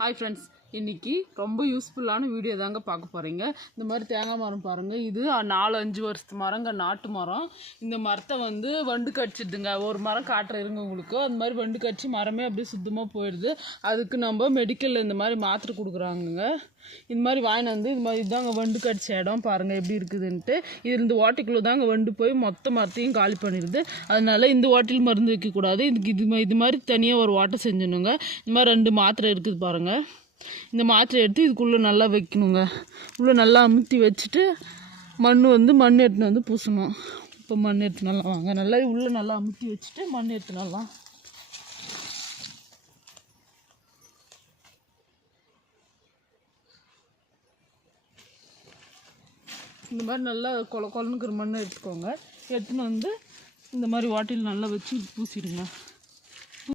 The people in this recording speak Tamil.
ஹாய் ஃப்ரெண்ட்ஸ், இன்றைக்கி ரொம்ப யூஸ்ஃபுல்லான வீடியோ தாங்க பார்க்க போகிறீங்க. இந்த மாதிரி தேங்காய் மரம் பாருங்கள். இது 4-5 வருஷத்து மரங்க, நாட்டு மரம். இந்த மரத்தை வந்து வண்டு கடிச்சிடுதுங்க. ஒரு மரம் காட்டுற இருங்க உங்களுக்கு. அந்த மாதிரி வண்டு கடிச்சு மரமே அப்படியே சுத்தமாக போயிடுது. அதுக்கு நம்ம மெடிக்கலில் இந்த மாதிரி மாத்திரை கொடுக்குறாங்கங்க. இந்த மாதிரி வாங்கிட்டு வந்து இது மாதிரி இதாங்க வண்டு கடிச்ச இடம் பாருங்கள் எப்படி இருக்குதுன்ட்டு. இது இந்த ஓட்டைக்குள்ளே தாங்க வண்டு போய் மொத்த மரத்தையும் காலி பண்ணிடுது. அதனால இந்த ஓட்டையில் மருந்து வைக்கக்கூடாது. இதுக்கு இது மாதிரி தனியாக ஒரு ஓட்டை செஞ்சிடணுங்க. இந்த மாதிரி 2 மாத்திரை இருக்குது பாருங்கள். இந்த மாத்திரை எடுத்து இதுக்குள்ளே நல்லா வைக்கணுங்க. உள்ளே நல்லா அமுத்தி வச்சுட்டு மண் எடுத்துன்னு வந்து பூசணும். இப்போ மண் எடுத்து நல்லா வாங்க, நல்லா உள்ளே நல்லா அமுத்தி வச்சுட்டு மண் எடுத்து நல்லா இந்த மாதிரி நல்லா கொலனுக்கிற மண் எடுத்துக்கோங்க. எடுத்துன்னு வந்து இந்த மாதிரி வாட்டில் நல்லா வச்சு பூசிடுங்க.